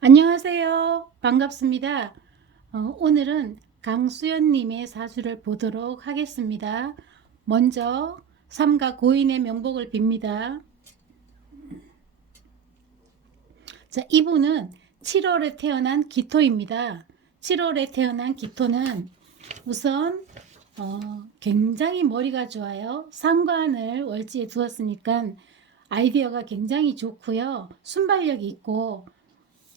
안녕하세요. 반갑습니다. 오늘은 강수연님의 사주를 보도록 하겠습니다. 먼저 삼가 고인의 명복을 빕니다. 자, 이분은 7월에 태어난 기토입니다. 7월에 태어난 기토는 우선 굉장히 머리가 좋아요. 상관을 월지에 두었으니까 아이디어가 굉장히 좋고요. 순발력이 있고,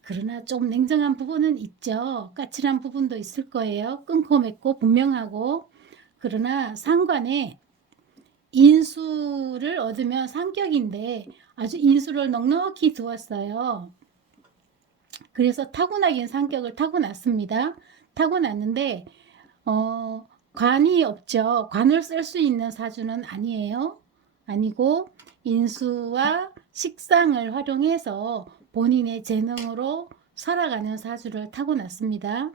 그러나 좀 냉정한 부분은 있죠. 까칠한 부분도 있을 거예요. 끊고 맺고 분명하고. 그러나 상관에 인수를 얻으면 상격인데 아주 인수를 넉넉히 두었어요. 그래서 타고나긴 상격을 타고났습니다. 타고났는데 관이 없죠. 관을 쓸 수 있는 사주는 아니에요. 아니고 인수와 식상을 활용해서 본인의 재능으로 살아가는 사주를 타고났습니다.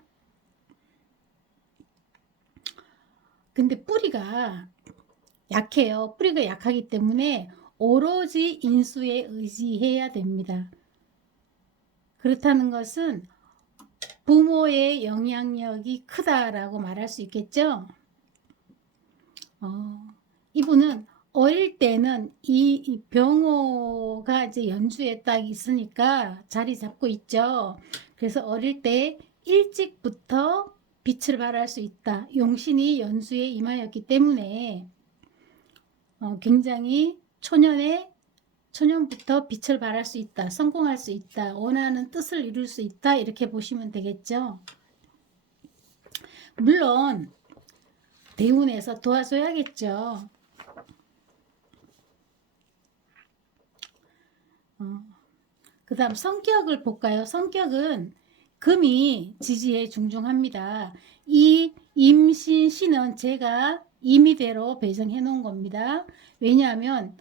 근데 뿌리가 약해요. 뿌리가 약하기 때문에 오로지 인수에 의지해야 됩니다. 그렇다는 것은 부모의 영향력이 크다라고 말할 수 있겠죠. 이분은 어릴 때는 이 병호가 이제 연주에 딱 있으니까 자리 잡고 있죠. 그래서 어릴 때 일찍부터 빛을 발할 수 있다. 용신이 연수에 임하였기 때문에 굉장히 초년부터 빛을 발할 수 있다. 성공할 수 있다. 원하는 뜻을 이룰 수 있다. 이렇게 보시면 되겠죠. 물론 대운에서 도와줘야겠죠. 그 다음 성격을 볼까요? 성격은 금이 지지에 중중합니다. 이 임신시는 제가 임의대로 배정해 놓은 겁니다. 왜냐하면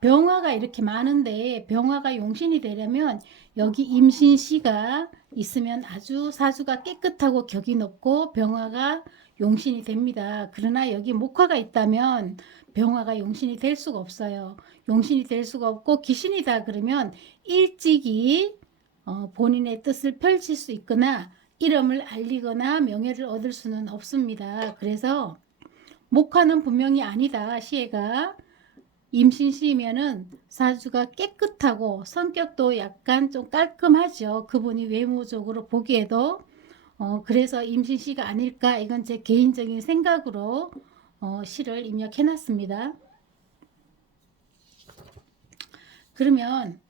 병화가 이렇게 많은데 병화가 용신이 되려면 여기 임신시가 있으면 아주 사주가 깨끗하고 격이 높고 병화가 용신이 됩니다. 그러나 여기 목화가 있다면 병화가 용신이 될 수가 없어요. 용신이 될 수가 없고 귀신이다 그러면 일찍이 본인의 뜻을 펼칠 수 있거나 이름을 알리거나 명예를 얻을 수는 없습니다. 그래서 목화는 분명히 아니다. 시애가 임신시면은 사주가 깨끗하고 성격도 약간 좀 깔끔하죠. 그분이 외모적으로 보기에도 그래서 임신시가 아닐까. 이건 제 개인적인 생각으로 시를 입력해 놨습니다. 그러면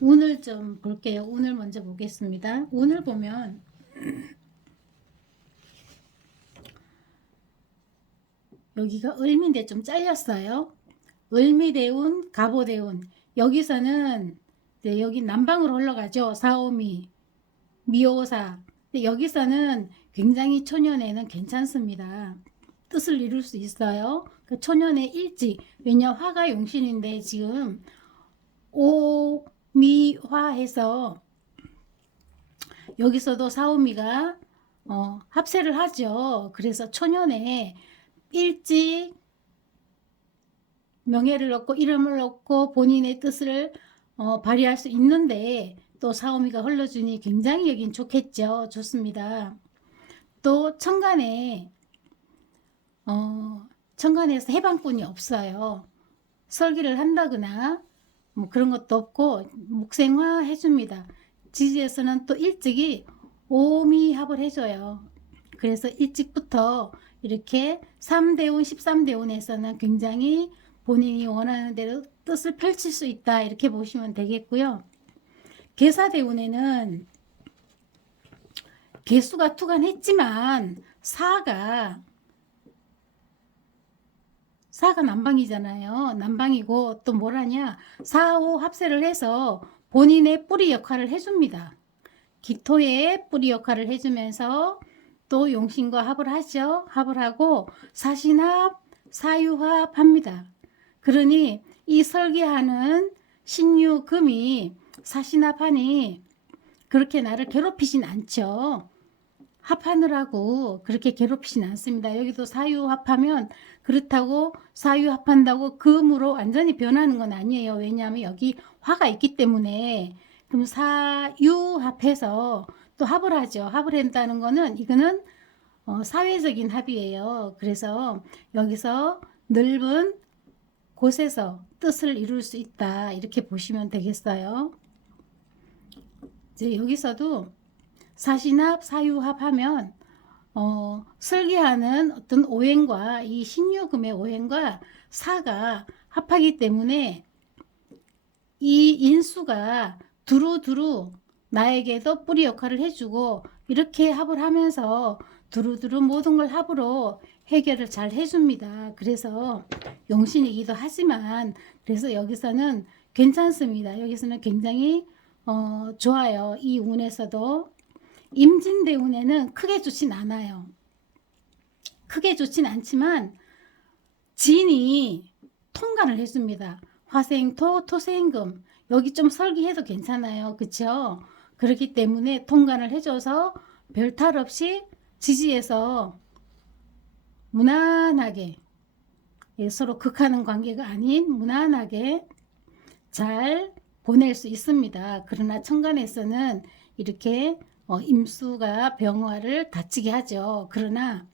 운을 좀 볼게요. 운을 먼저 보겠습니다. 운을 보면 여기가 을미인데 좀 잘렸어요. 을미대운, 갑오대운. 여기서는 여기 남방으로 흘러가죠. 사오미, 미오사. 근데 여기서는 굉장히 초년에는 괜찮습니다. 뜻을 이룰 수 있어요. 그 초년에 일찍. 왜냐 화가 용신인데 지금 오미화해서 여기서도 사오미가 합세를 하죠. 그래서 초년에 일찍 명예를 얻고 이름을 얻고 본인의 뜻을 발휘할 수 있는데 또 사오미가 흘러주니 굉장히 여긴 좋겠죠. 좋습니다. 또 천간에서 해방꾼이 없어요. 설기를 한다거나 뭐 그런 것도 없고 묵생화 해줍니다. 지지에서는 또 일찍이 오미합을 해줘요. 그래서 일찍부터 이렇게 3대운, 13대운에서는 굉장히 본인이 원하는 대로 뜻을 펼칠 수 있다. 이렇게 보시면 되겠고요. 계사대운에는 개수가 투간했지만 사가 남방이잖아요. 남방이고 또 뭐라냐 4, 5 합세를 해서 본인의 뿌리 역할을 해줍니다. 기토의 뿌리 역할을 해주면서 또 용신과 합을 하죠. 합을 하고 사신합, 사유합 합니다. 그러니 이 설계하는 신유금이 사신합하니 그렇게 나를 괴롭히진 않죠. 합하느라고 그렇게 괴롭히진 않습니다. 여기도 사유합하면 그렇다고 사유합한다고 금으로 완전히 변하는 건 아니에요. 왜냐하면 여기 화가 있기 때문에 그럼 사유합해서 또 합을 하죠. 합을 한다는 거는 이거는 사회적인 합이에요. 그래서 여기서 넓은 곳에서 뜻을 이룰 수 있다. 이렇게 보시면 되겠어요. 이제 여기서도 사신합, 사유합 하면 설계하는 어떤 오행과 이 신유금의 오행과 사가 합하기 때문에 이 인수가 두루두루 나에게도 뿌리 역할을 해주고 이렇게 합을 하면서 두루두루 모든 걸 합으로 해결을 잘 해줍니다. 그래서 용신이기도 하지만 그래서 여기서는 괜찮습니다. 여기서는 굉장히 좋아요. 이 운에서도 임진대운에는 크게 좋진 않아요. 크게 좋진 않지만 진이 통관을 해줍니다. 화생토, 토생금 여기 좀 설계해도 괜찮아요. 그쵸? 그렇기 때문에 통관을 해줘서 별 탈 없이 지지에서 무난하게 서로 극하는 관계가 아닌 무난하게 잘 보낼 수 있습니다. 그러나 천간에서는 이렇게 임수가 병화를 다치게 하죠. 그러나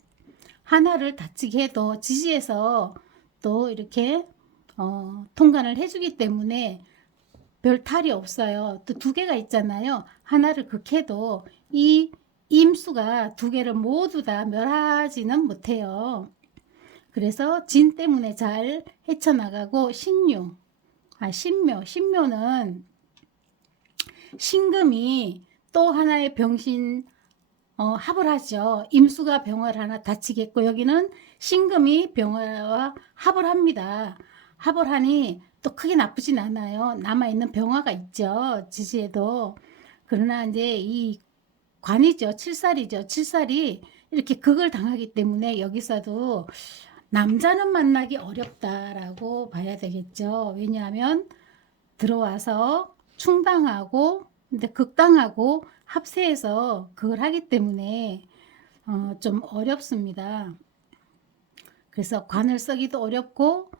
하나를 다치게 해도 지지에서 또 이렇게 통관을 해주기 때문에 별 탈이 없어요. 또 두 개가 있잖아요. 하나를 극해도 이 임수가 두 개를 모두 다 멸하지는 못해요. 그래서 진 때문에 잘 헤쳐나가고 신묘는 신금이 또 하나의 병신 합을 하죠. 임수가 병화를 하나 다치겠고 여기는 신금이 병화와 합을 합니다. 합을 하니 또 크게 나쁘진 않아요. 남아있는 병화가 있죠. 지지에도. 그러나 이제 이 관이죠. 칠살이죠. 칠살이 이렇게 극을 당하기 때문에 여기서도 남자는 만나기 어렵다라고 봐야 되겠죠. 왜냐하면 들어와서 충당하고 근데 극당하고 합세해서 그걸 하기 때문에 좀 어렵습니다. 그래서 관을 쓰기도 어렵고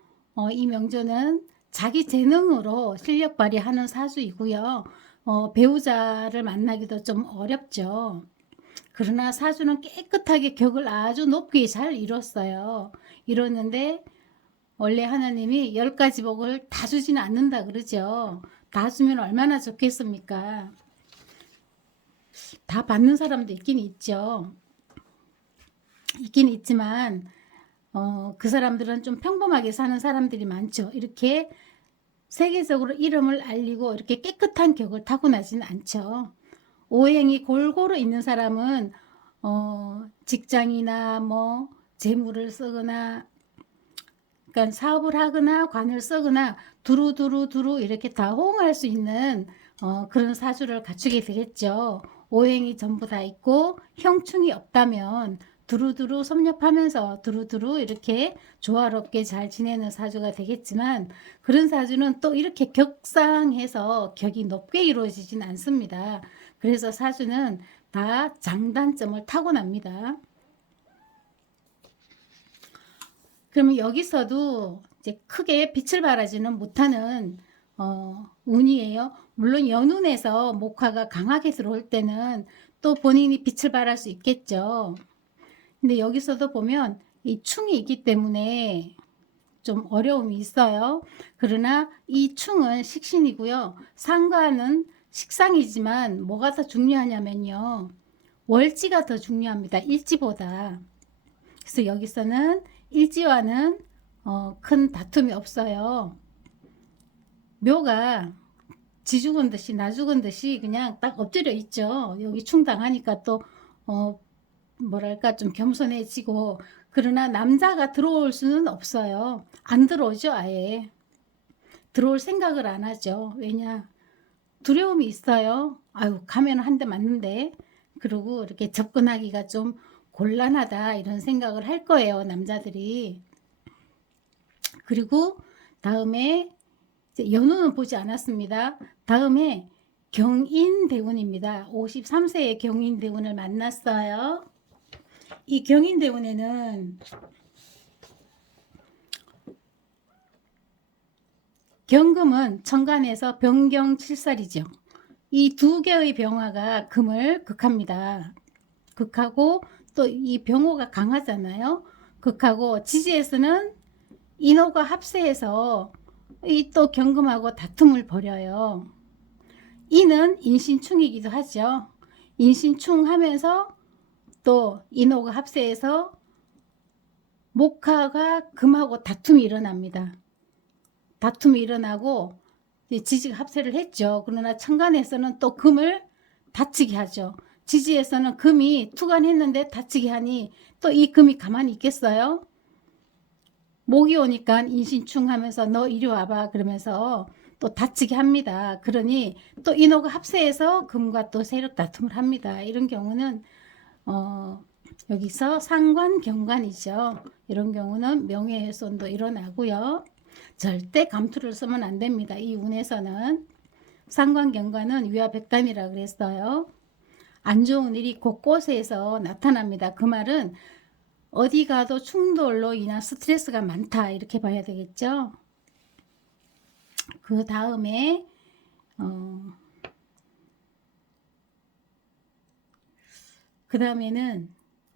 이 명조는 자기 재능으로 실력 발휘하는 사주이고요. 배우자를 만나기도 좀 어렵죠. 그러나 사주는 깨끗하게 격을 아주 높게 잘 이뤘어요. 이뤘는데 원래 하나님이 10가지 복을 다 주지는 않는다 그러죠. 다 주면 얼마나 좋겠습니까? 다 받는 사람도 있긴 있죠. 있긴 있지만 그 사람들은 좀 평범하게 사는 사람들이 많죠. 이렇게 세계적으로 이름을 알리고 이렇게 깨끗한 격을 타고나지는 않죠. 오행이 골고루 있는 사람은 직장이나 뭐 재물을 쓰거나 그러니까 사업을 하거나 관을 쓰거나 두루두루 이렇게 다 호응할 수 있는 그런 사주를 갖추게 되겠죠. 오행이 전부 다 있고 형충이 없다면 두루두루 섭렵하면서 두루두루 이렇게 조화롭게 잘 지내는 사주가 되겠지만 그런 사주는 또 이렇게 격상해서 격이 높게 이루어지진 않습니다. 그래서 사주는 다 장단점을 타고납니다. 그러면 여기서도 이제 크게 빛을 발하지는 못하는 운이에요. 물론 연운에서 목화가 강하게 들어올 때는 또 본인이 빛을 발할 수 있겠죠. 근데 여기서도 보면 이 충이 있기 때문에 좀 어려움이 있어요. 그러나 이 충은 식신이고요. 상관은 식상이지만 뭐가 더 중요하냐면요. 월지가 더 중요합니다. 일지보다. 그래서 여기서는 일지와는 큰 다툼이 없어요. 묘가 지 죽은 듯이 나 죽은 듯이 그냥 딱 엎드려 있죠. 여기 충당하니까 또 뭐랄까 좀 겸손해지고 그러나 남자가 들어올 수는 없어요. 안 들어오죠. 아예 들어올 생각을 안 하죠. 왜냐 두려움이 있어요. 아유 가면 한 대 맞는데 그리고 이렇게 접근하기가 좀 곤란하다 이런 생각을 할 거예요. 남자들이. 그리고 다음에 연운은 보지 않았습니다. 다음에 경인대운입니다. 53세의 경인대운을 만났어요. 이 경인대운에는 경금은 천간에서 병경칠살이죠. 이 두 개의 병화가 금을 극합니다. 극하고 또 이 병호가 강하잖아요. 극하고 지지에서는 인호가 합세해서 이 또 경금하고 다툼을 벌여요. 이는 인신충이기도 하죠. 인신충하면서 또 인호가 합세해서 목화가 금하고 다툼이 일어납니다. 다툼이 일어나고 지지가 합세를 했죠. 그러나 천간에서는 또 금을 다치게 하죠. 지지에서는 금이 투간했는데 다치게 하니 또 이 금이 가만히 있겠어요? 목이 오니까 인신충하면서 너 이리 와봐 그러면서 또 다치게 합니다. 그러니 또 인호가 합세해서 금과 또 세력 다툼을 합니다. 이런 경우는 여기서 상관 경관이죠. 이런 경우는 명예훼손도 일어나고요. 절대 감투를 쓰면 안 됩니다. 이 운에서는 상관 경관은 위화백담이라 그랬어요. 안 좋은 일이 곳곳에서 나타납니다. 그 말은 어디 가도 충돌로 인한 스트레스가 많다 이렇게 봐야 되겠죠. 그 다음에 그 다음에는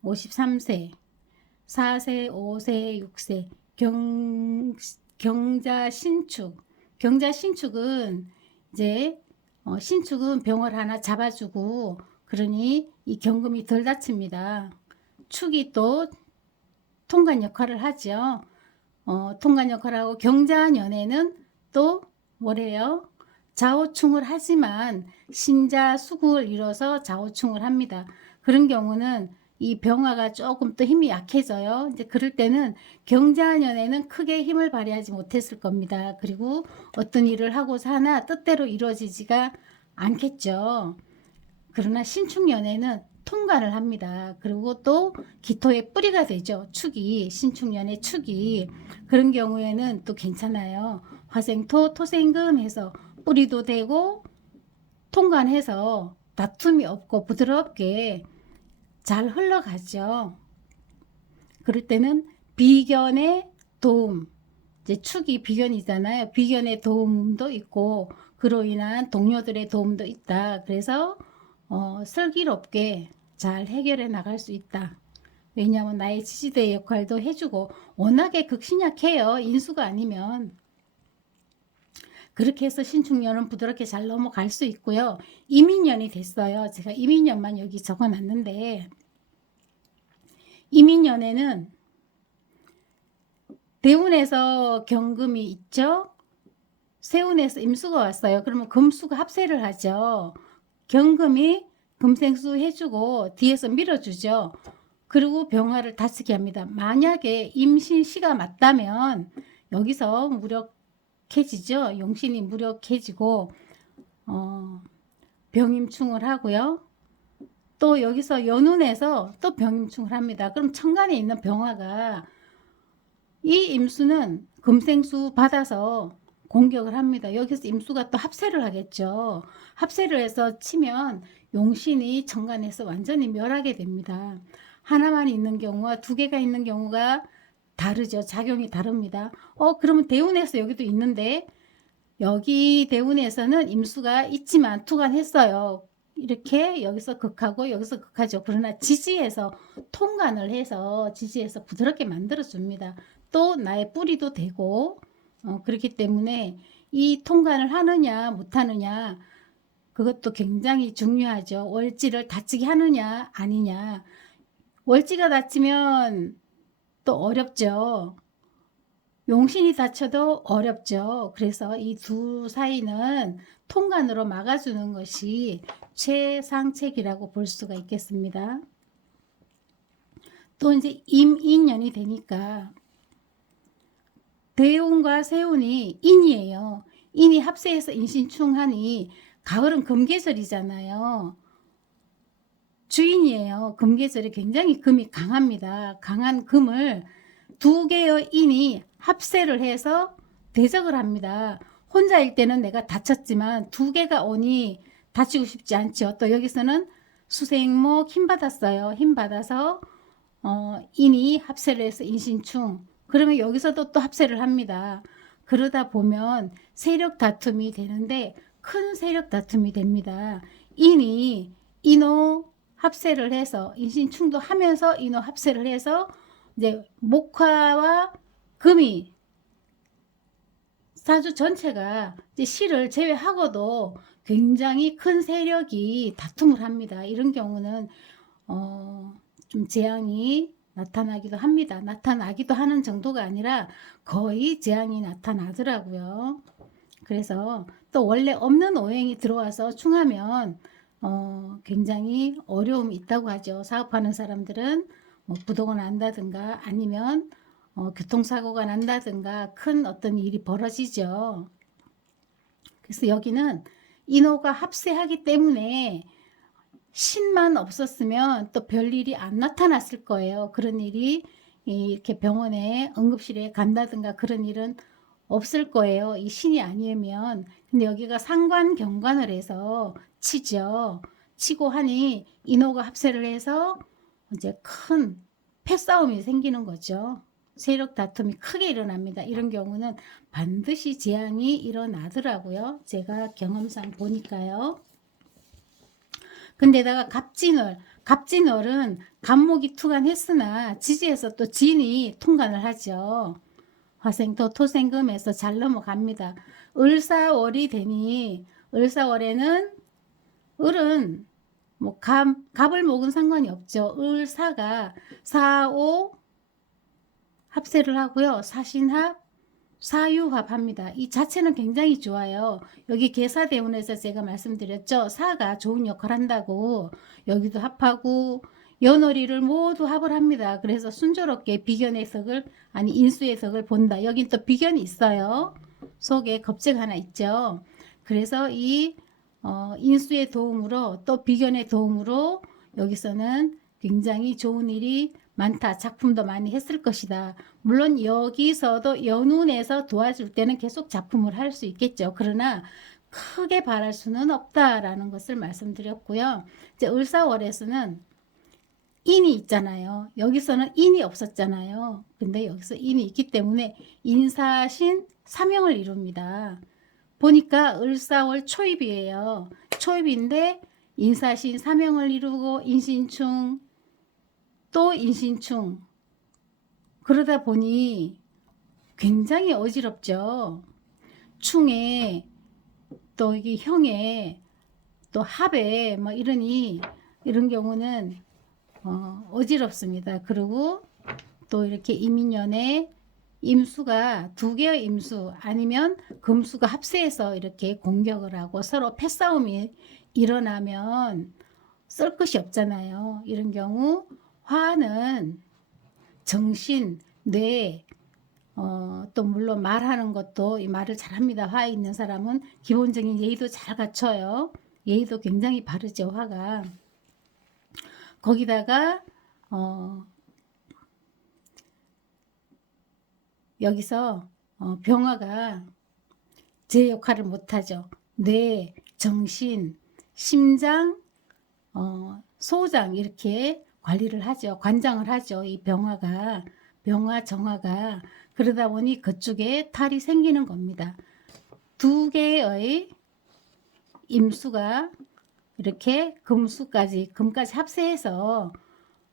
53세 4세 5세 6세 경자 신축. 경자 신축은 이제 신축은 병을 하나 잡아주고 그러니 이 경금이 덜 다칩니다. 축이 또 통관 역할을 하죠. 통관 역할을 하고 경자년에는 또 뭐래요? 좌우충을 하지만 신자수국을 이뤄서 좌우충을 합니다. 그런 경우는 이 병화가 조금 또 힘이 약해져요. 이제 그럴 때는 경자년에는 크게 힘을 발휘하지 못했을 겁니다. 그리고 어떤 일을 하고자 하나 뜻대로 이루어지지가 않겠죠. 그러나 신축년에는 통관을 합니다. 그리고 또 기토의 뿌리가 되죠. 축이 신축년의 축이 그런 경우에는 또 괜찮아요. 화생토 토생금 해서 뿌리도 되고 통관해서 다툼이 없고 부드럽게 잘 흘러가죠. 그럴 때는 비견의 도움, 이제 축이 비견이잖아요. 비견의 도움도 있고 그로 인한 동료들의 도움도 있다. 그래서 슬기롭게 잘 해결해 나갈 수 있다. 왜냐하면 나의 지지대의 역할도 해주고 워낙에 극신약해요. 인수가 아니면. 그렇게 해서 신축년은 부드럽게 잘 넘어갈 수 있고요. 이민년이 됐어요. 제가 이민년만 여기 적어놨는데 이민년에는 대운에서 경금이 있죠. 세운에서 임수가 왔어요. 그러면 금수가 합세를 하죠. 경금이 금생수 해주고 뒤에서 밀어주죠. 그리고 병화를 다치게 합니다. 만약에 임신시가 맞다면 여기서 무력해지죠. 용신이 무력해지고 병임충을 하고요. 또 여기서 연운에서 또 병임충을 합니다. 그럼 천간에 있는 병화가 이 임수는 금생수 받아서 공격을 합니다. 여기서 임수가 또 합세를 하겠죠. 합세를 해서 치면 용신이 천간에서 완전히 멸하게 됩니다. 하나만 있는 경우와 두 개가 있는 경우가 다르죠. 작용이 다릅니다. 그러면 대운에서 여기도 있는데 여기 대운에서는 임수가 있지만 투간했어요. 이렇게 여기서 극하고 여기서 극하죠. 그러나 지지에서 통관을 해서 지지에서 부드럽게 만들어 줍니다. 또 나의 뿌리도 되고 그렇기 때문에 이 통관을 하느냐 못하느냐 그것도 굉장히 중요하죠. 월지를 다치게 하느냐 아니냐. 월지가 다치면 또 어렵죠. 용신이 다쳐도 어렵죠. 그래서 이 두 사이는 통관으로 막아주는 것이 최상책이라고 볼 수가 있겠습니다. 또 이제 임인년이 되니까 대운과 세운이 인이에요. 인이 합세해서 인신충하니 가을은 금계절이잖아요. 주인이에요. 금계절이 굉장히 금이 강합니다. 강한 금을 두 개의 인이 합세를 해서 대적을 합니다. 혼자일 때는 내가 다쳤지만 두 개가 오니 다치고 싶지 않죠. 또 여기서는 수생목 힘 받았어요. 힘 받아서 인이 합세를 해서 인신충. 그러면 여기서도 또 합세를 합니다. 그러다 보면 세력 다툼이 되는데 큰 세력 다툼이 됩니다. 인이 인호 합세를 해서 인신충도 하면서 인호 합세를 해서 이제 목화와 금이 사주 전체가 이제 실을 제외하고도 굉장히 큰 세력이 다툼을 합니다. 이런 경우는 좀 재앙이 나타나기도 합니다. 나타나기도 하는 정도가 아니라 거의 재앙이 나타나더라고요. 그래서 또 원래 없는 오행이 들어와서 충하면 굉장히 어려움이 있다고 하죠. 사업하는 사람들은 뭐 부도가 난다든가 아니면 교통사고가 난다든가 큰 어떤 일이 벌어지죠. 그래서 여기는 인호가 합세하기 때문에 신만 없었으면 또 별일이 안 나타났을 거예요. 그런 일이 이렇게 병원에 응급실에 간다든가 그런 일은 없을 거예요. 이 신이 아니면. 근데 여기가 상관 경관을 해서 치죠. 치고 하니 인호가 합세를 해서 이제 큰 패싸움이 생기는 거죠. 세력 다툼이 크게 일어납니다. 이런 경우는 반드시 재앙이 일어나더라고요. 제가 경험상 보니까요. 근데다가 갑진월은 간목이 투간했으나 지지에서 또 진이 통간을 하죠. 화생토 토생금에서 잘 넘어갑니다. 을사월이 되니 을사월에는 을은 뭐 갑을 목은 상관이 없죠. 을사가 사오 합세를 하고요. 사신합, 사유합합니다. 이 자체는 굉장히 좋아요. 여기 계사대운에서 제가 말씀드렸죠. 사가 좋은 역할을 한다고. 여기도 합하고 연월이를 모두 합을 합니다. 그래서 순조롭게 비견해석을 아니 인수해석을 본다. 여긴 또 비견이 있어요. 속에 겁재가 하나 있죠. 그래서 이 인수의 도움으로 또 비견의 도움으로 여기서는 굉장히 좋은 일이 많다. 작품도 많이 했을 것이다. 물론 여기서도 연운에서 도와줄 때는 계속 작품을 할 수 있겠죠. 그러나 크게 바랄 수는 없다라는 것을 말씀드렸고요. 이제 을사월에서는 인이 있잖아요. 여기서는 인이 없었잖아요. 근데 여기서 인이 있기 때문에 인사신 사명을 이룹니다. 보니까 을사월 초입이에요. 초입인데 인사신 사명을 이루고 인신충 또 인신충 그러다 보니 굉장히 어지럽죠. 충에 또 이게 형에 또 합에 뭐 이러니 이런 경우는 어지럽습니다. 그리고 또 이렇게 이민년에 임수가 두 개의 임수 아니면 금수가 합세해서 이렇게 공격을 하고 서로 패싸움이 일어나면 쓸 것이 없잖아요. 이런 경우 화는 정신, 뇌, 또 물론 말하는 것도 이 말을 잘합니다. 화에 있는 사람은 기본적인 예의도 잘 갖춰요. 예의도 굉장히 바르죠. 화가. 거기다가 여기서 병화가 제 역할을 못하죠. 뇌, 정신, 심장, 소장 이렇게 관리를 하죠. 관장을 하죠. 이 병화가 병화 정화가 그러다 보니 그쪽에 탈이 생기는 겁니다. 두 개의 임수가 이렇게 금까지 합세해서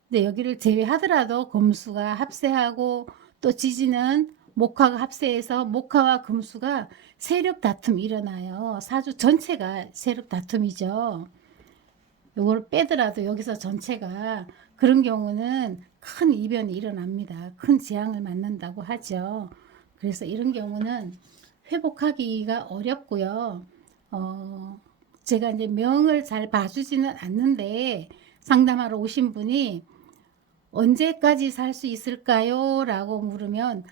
근데 여기를 제외하더라도 금수가 합세하고 또 지지는 목화가 합세해서 목화와 금수가 세력 다툼이 일어나요. 사주 전체가 세력 다툼이죠. 요걸 빼더라도 여기서 전체가 그런 경우는 큰 이변이 일어납니다. 큰 재앙을 맞는다고 하죠. 그래서 이런 경우는 회복하기가 어렵고요. 제가 이제 명을 잘 봐주지는 않는데 상담하러 오신 분이 언제까지 살 수 있을까요? 라고 물으면